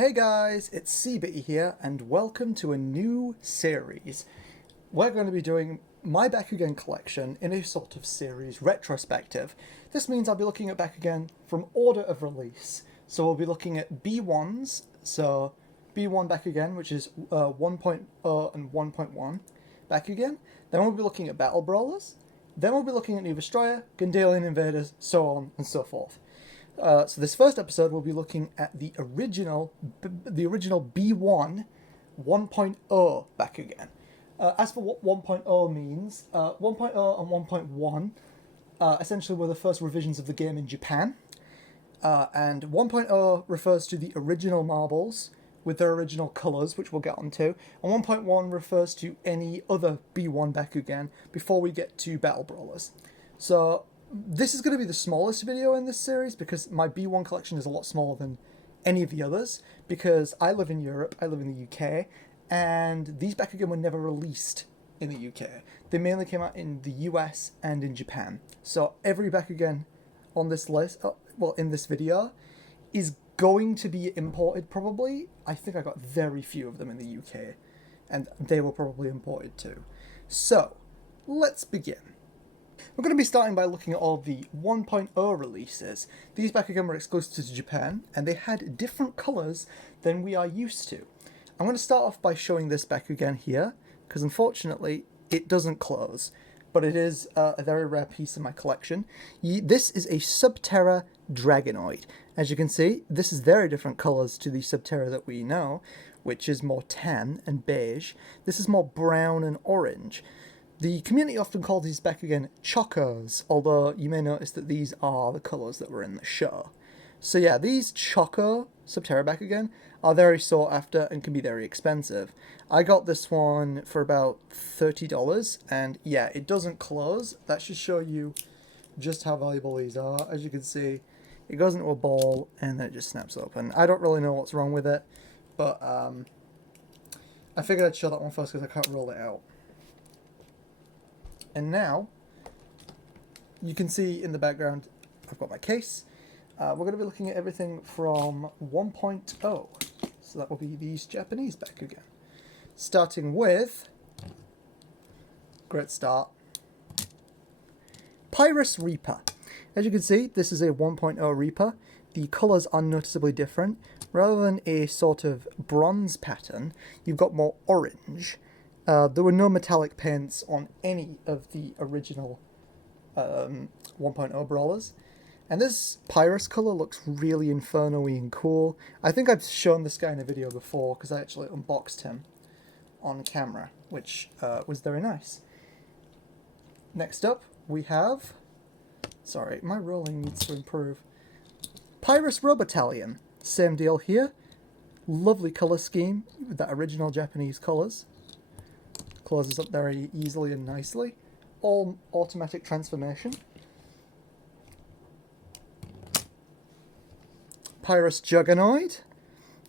Hey guys, it's seabit here, and welcome to a new series. We're going to be doing my Bakugan collection in a sort of series retrospective. This means I'll be looking at Bakugan from order of release. So we'll be looking at B1s, so B1 Bakugan, which is 1.0 and 1.1 Bakugan. Then we'll be looking at Battle Brawlers. Then we'll be looking at New Destroyer, Gandalian Invaders, so on and so forth. So this first episode we'll be looking at the original B1 1.0 Bakugan. As for what 1.0 means, 1.0 and 1.1 essentially were the first revisions of the game in Japan. And 1.0 refers to the original marbles with their original colours, which we'll get onto. And 1.1 refers to any other B1 Bakugan before we get to Battle Brawlers. So this is going to be the smallest video in this series because my B1 collection is a lot smaller than any of the others, because I live in Europe, I live in the UK, and these Bakugan were never released in the UK. They mainly came out in the US and in Japan. So every Bakugan on this list, in this video, is going to be imported probably. I think I got very few of them in the UK, and they were probably imported too. So, let's begin. We're going to be starting by looking at all the 1.0 releases. These Bakugan were exclusive to Japan, and they had different colours than we are used to. I'm going to start off by showing this Bakugan here, because unfortunately it doesn't close, but it is a very rare piece in my collection. This is a Subterra Dragonoid. As you can see, this is very different colours to the Subterra that we know, which is more tan and beige. This is more brown and orange. The community often calls these Bakugan Chocos, although you may notice that these are the colours that were in the show. So yeah, these Choco Subterra Bakugan are very sought after and can be very expensive. I got this one for about $30, and yeah, it doesn't close. That should show you just how valuable these are. As you can see, it goes into a ball and then it just snaps open. I don't really know what's wrong with it, but I figured I'd show that one first because I can't roll it out. And now, you can see in the background, I've got my case. We're going to be looking at everything from 1.0. So that will be these Japanese Bakugan. Starting with, great start, Pyrus Reaper. As you can see, this is a 1.0 Reaper. The colours are noticeably different. Rather than a sort of bronze pattern, you've got more orange. There were no metallic paints on any of the original 1.0 Brawlers. And this Pyrus colour looks really inferno-y and cool. I think I've shown this guy in a video before because I actually unboxed him on camera, which was very nice. Next up, we have... Sorry, my rolling needs to improve. Pyrus Robotallion. Same deal here. Lovely colour scheme with that original Japanese colours. Closes up very easily and nicely. All automatic transformation. Pyrus Juggernoid.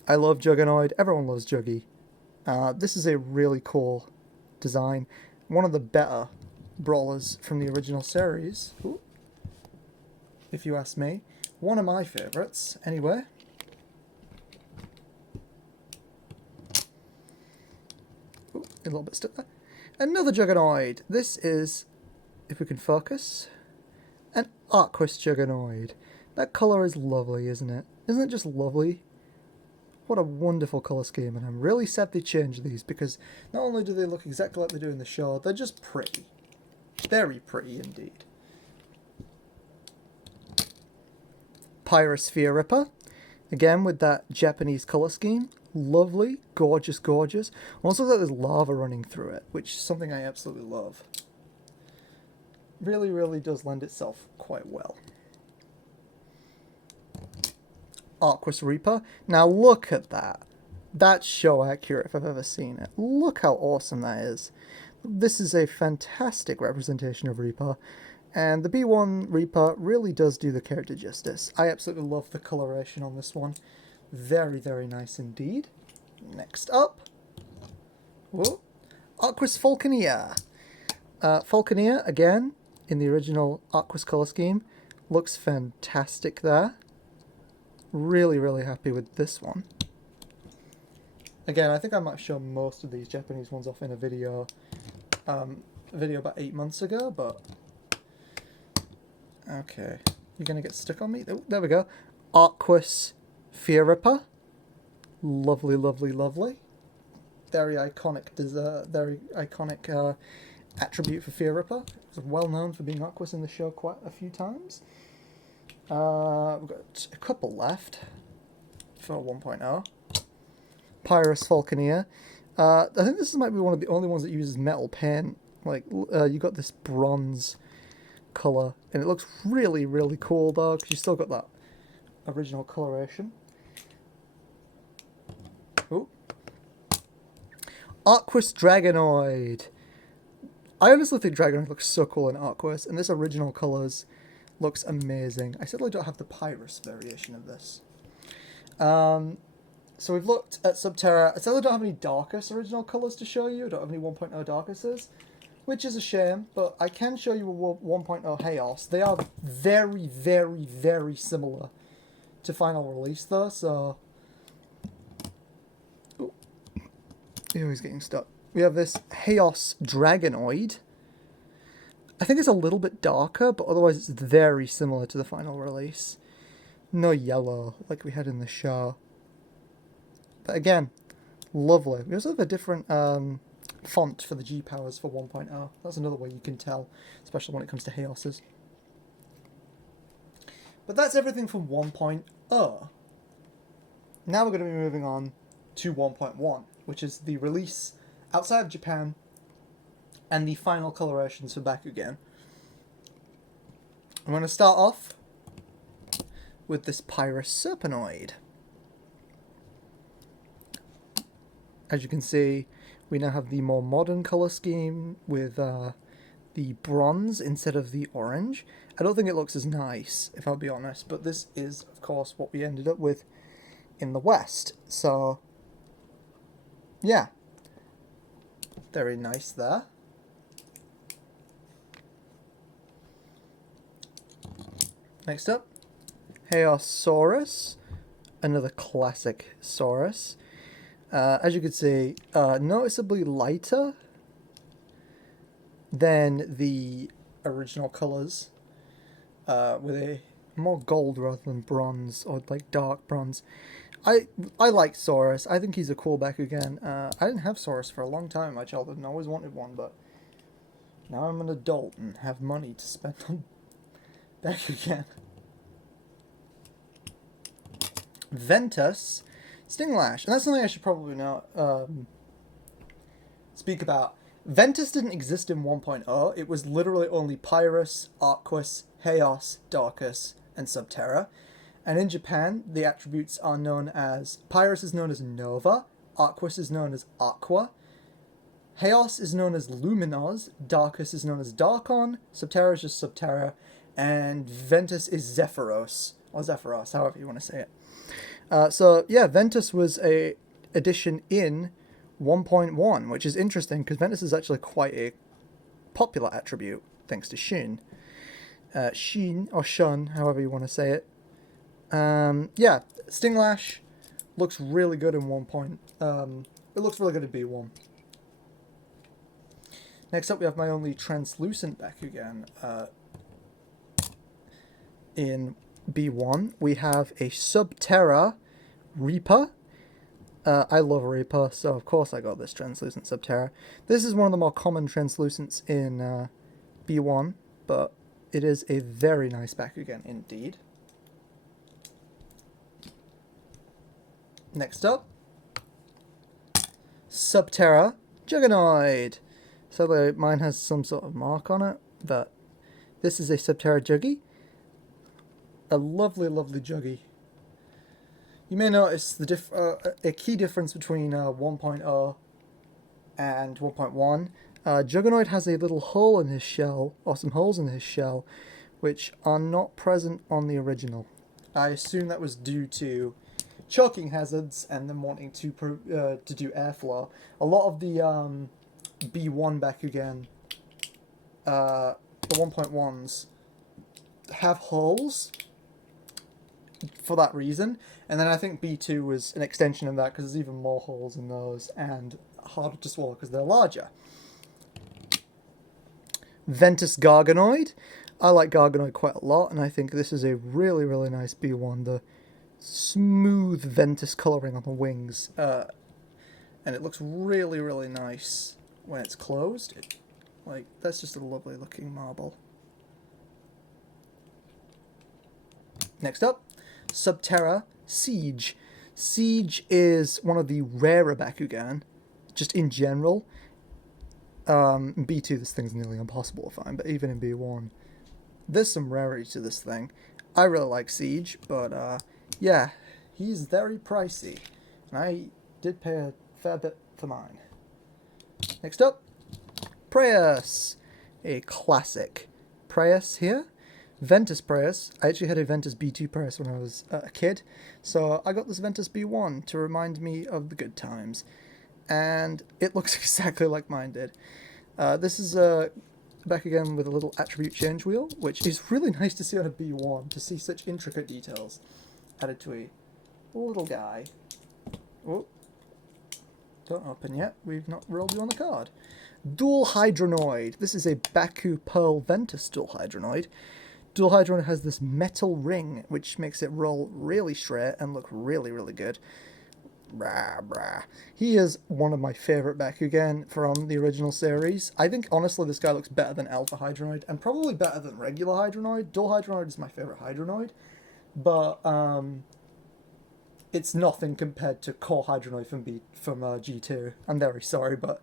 I love Juggernoid. Everyone loves Juggy. This is a really cool design. One of the better brawlers from the original series. Ooh. If you ask me. One of my favourites, anyway. Ooh, a little bit stuck there. Another Juggernoid. This is, if we can focus, an Arquus Juggernoid. That colour is lovely, isn't it? Isn't it just lovely? What a wonderful colour scheme, and I'm really sad they changed these, because not only do they look exactly like they do in the show, they're just pretty. Very pretty indeed. Pyrus Sphere Ripper. Again, with that Japanese colour scheme. Lovely, gorgeous, gorgeous. Also, there's lava running through it, which is something I absolutely love. Really, really does lend itself quite well. Arquus Reaper. Now look at that. That's show accurate if I've ever seen it. Look how awesome that is. This is a fantastic representation of Reaper. And the B1 Reaper really does do the character justice. I absolutely love the coloration on this one. Very, very nice indeed. Next up, whoa, Arquus Falconeer. Falconeer, again, in the original Arquus colour scheme, looks fantastic there. Really, really happy with this one. Again, I think I might show most of these Japanese ones off in a video, about 8 months ago, but... Okay, you're gonna get stuck on me? Oh, there we go. Arquus Furipa. Lovely, lovely, lovely. Very iconic, attribute for Furipa. It's well known for being Arquus in the show quite a few times. We've got a couple left for 1.0. Pyrus Falconeer. I think this might be one of the only ones that uses metal paint. Like, you got this bronze colour, and it looks really, really cool though, because you still got that original coloration. Ooh. Arquus Dragonoid. I honestly think Dragonoid looks so cool in Arquus, and this original colours looks amazing. I sadly don't have the Pyrus variation of this. So we've looked at Subterra. I sadly don't have any Darkus original colours to show you. I don't have any 1.0 Darkuses, which is a shame, but I can show you a 1.0 Chaos. They are very, very, very similar to final release though, so... Ooh. Oh, he's getting stuck. We have this Chaos Dragonoid. I think it's a little bit darker, but otherwise it's very similar to the final release. No yellow, like we had in the show. But again, lovely. We also have a different font for the G-Powers for 1.0. That's another way you can tell, especially when it comes to Chaoses. But that's everything from 1.0. Now we're going to be moving on to 1.1, which is the release outside of Japan and the final colorations for Bakugan. I'm going to start off with this Pyrus Serpenoid. As you can see, we now have the more modern colour scheme with the bronze instead of the orange. I don't think it looks as nice, if I'll be honest, but this is, of course, what we ended up with in the West. So, yeah. Very nice there. Next up, Chaosaurus, another classic Saurus. As you can see, noticeably lighter than the original colours, with a more gold rather than bronze, or like dark bronze. I like Saurus. I think he's a cool Bakugan. I didn't have Saurus for a long time in my childhood and I always wanted one, but now I'm an adult and have money to spend on Bakugan. Ventus Stinglash, and that's something I should probably know, speak about. Ventus didn't exist in 1.0. It was literally only Pyrus, Arquus, Chaos, Darkus, and Subterra. And in Japan, the attributes are known as... Pyrus is known as Nova, Arquus is known as Aqua, Chaos is known as Luminos, Darkus is known as Darkon, Subterra is just Subterra, and Ventus is Zephyros, or Zephyros, however you want to say it. So, yeah, Ventus was a addition in 1.1, which is interesting, because Ventus is actually quite a popular attribute, thanks to Shin. Shin, or Shun, however you want to say it. Yeah, Stinglash looks really good in 1. It looks really good in B1. Next up, we have my only translucent Bakugan. In B1, we have a Subterra Reaper. I love Reaper, so of course I got this translucent Subterra. This is one of the more common translucents in B1, but it is a very nice Bakugan indeed. Next up, Subterra Juggernoid. So mine has some sort of mark on it, but this is a Subterra Juggy. A lovely, lovely Juggy. You may notice a key difference between 1.0 and 1.1. Juggernoid has a little hole in his shell, or some holes in his shell, which are not present on the original. I assume that was due to choking hazards and them wanting to do airflow. A lot of the B1 Bakugan, the 1.1s, have holes for that reason. And then I think B2 was an extension of that because there's even more holes in those and harder to swallow because they're larger. Ventus Garganoid. I like Garganoid quite a lot, and I think this is a really, really nice B1. The smooth Ventus colouring on the wings. And it looks really, really nice when it's closed. Like, that's just a lovely looking marble. Next up, Subterra Siege. Siege is one of the rarer Bakugan, just in general. In B2 this thing's nearly impossible to find, but even in B1, there's some rarity to this thing. I really like Siege, but yeah, he's very pricey. And I did pay a fair bit for mine. Next up, Preus. A classic Preus here. Ventus Preus. I actually had a Ventus B2 Preus when I was a kid, so I got this Ventus B1 to remind me of the good times. And it looks exactly like mine did. This is back again with a little attribute change wheel, which is really nice to see on a B1, to see such intricate details added to a little guy. Oh, don't open yet, we've not rolled you on the card. Dual Hydronoid. This is a Baku Pearl Ventus Dual Hydronoid. Dual Hydronoid has this metal ring, which makes it roll really straight and look really, really good. Brah. He is one of my favourite Bakugan from the original series. I think, honestly, this guy looks better than Alpha Hydronoid, and probably better than regular Hydronoid. Dual Hydronoid is my favourite Hydronoid, but it's nothing compared to Core Hydronoid from G2. I'm very sorry, but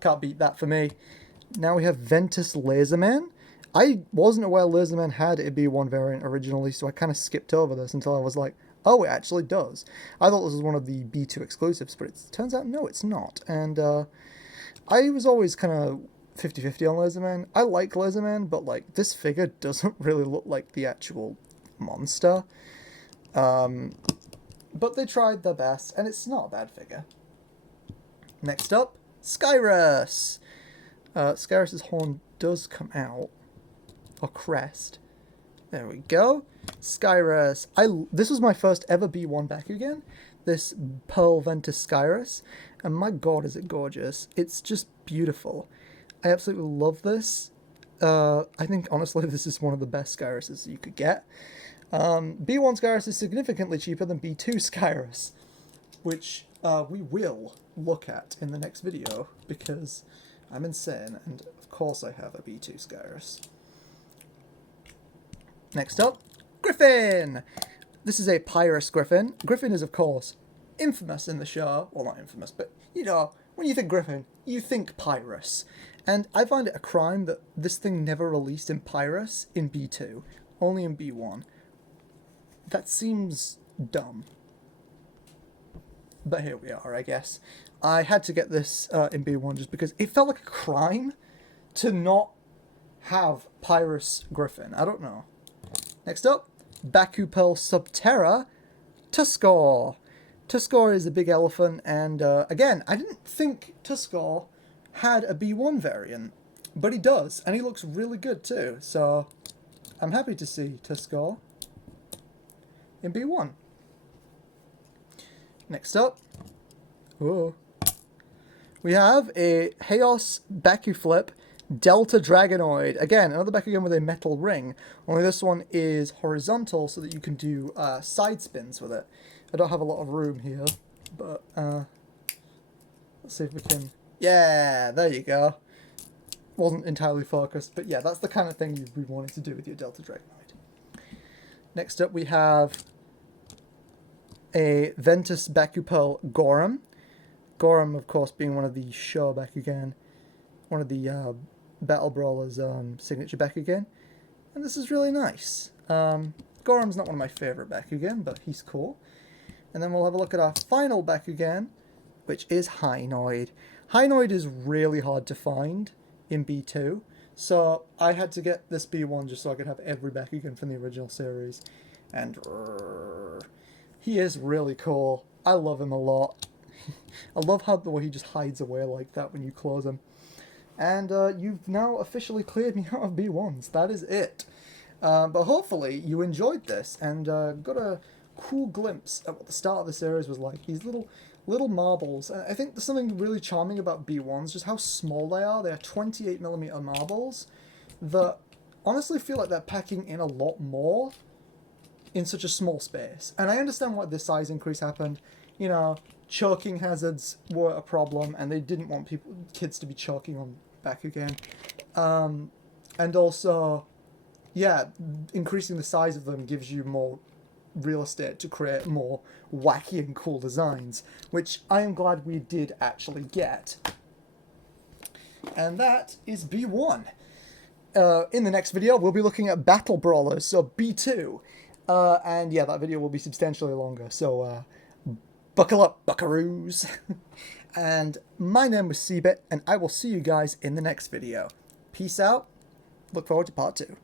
can't beat that for me. Now we have Ventus Laserman. I wasn't aware Laserman had a B1 variant originally, so I kind of skipped over this until I was like, oh, it actually does. I thought this was one of the B2 exclusives, but it turns out, no, it's not. And I was always kind of 50-50 on Laserman. I like Laserman, but like this figure doesn't really look like the actual monster. But they tried their best, and it's not a bad figure. Next up, Skyrus. Skyrus's horn does come out. Or crest. There we go. Skyrus. This was my first ever B1 Bakugan. This Pearl Ventus Skyrus. And my god, is it gorgeous. It's just beautiful. I absolutely love this. I think, honestly, this is one of the best Skyruses you could get. B1 Skyrus is significantly cheaper than B2 Skyrus, which we will look at in the next video, because I'm insane, and of course I have a B2 Skyrus. Next up, Griffin! This is a Pyrus Griffin. Griffin is, of course, infamous in the show. Well, not infamous, but, you know, when you think Griffin, you think Pyrus. And I find it a crime that this thing never released in Pyrus in B2, only in B1. That seems dumb. But here we are, I guess. I had to get this in B1 just because it felt like a crime to not have Pyrus Griffin. I don't know. Next up, Baku Pearl Subterra Tuskor. Tuskor is a big elephant, and again, I didn't think Tuskor had a B1 variant, but he does, and he looks really good too, so I'm happy to see Tuskor in B1. Next up, we have a Chaos Baku Flip Delta Dragonoid. Again, another Bakugan with a metal ring, only this one is horizontal so that you can do side spins with it. I don't have a lot of room here, but let's see if we can... Yeah, there you go. Wasn't entirely focused, but yeah, that's the kind of thing you'd be wanting to do with your Delta Dragonoid. Next up we have a Ventus Baku Pearl Gorum. Gorum, of course, being one of the show Bakugan, one of the Battle Brawler's signature Bakugan. And this is really nice. Gorum's not one of my favourite Bakugan, but he's cool. And then we'll have a look at our final Bakugan, which is Hinoid. Hinoid is really hard to find in B2, so I had to get this B1 just so I could have every Bakugan from the original series. And he is really cool. I love him a lot. I love how the way he just hides away like that when you close him. And you've now officially cleared me out of B1s. That is it. But hopefully you enjoyed this and got a cool glimpse at what the start of the series was like. These little marbles. I think there's something really charming about B1s, just how small they are. They are 28mm marbles that honestly feel like they're packing in a lot more in such a small space. And I understand why this size increase happened. You know, choking hazards were a problem, and they didn't want kids to be choking on Bakugan. And also, yeah, increasing the size of them gives you more real estate to create more wacky and cool designs, which I am glad we did actually get. And that is B1. In the next video, we'll be looking at Battle Brawlers, so B2. And yeah, that video will be substantially longer, so buckle up, buckaroos. And my name was seabit, and I will see you guys in the next video. Peace out. Look forward to part 2.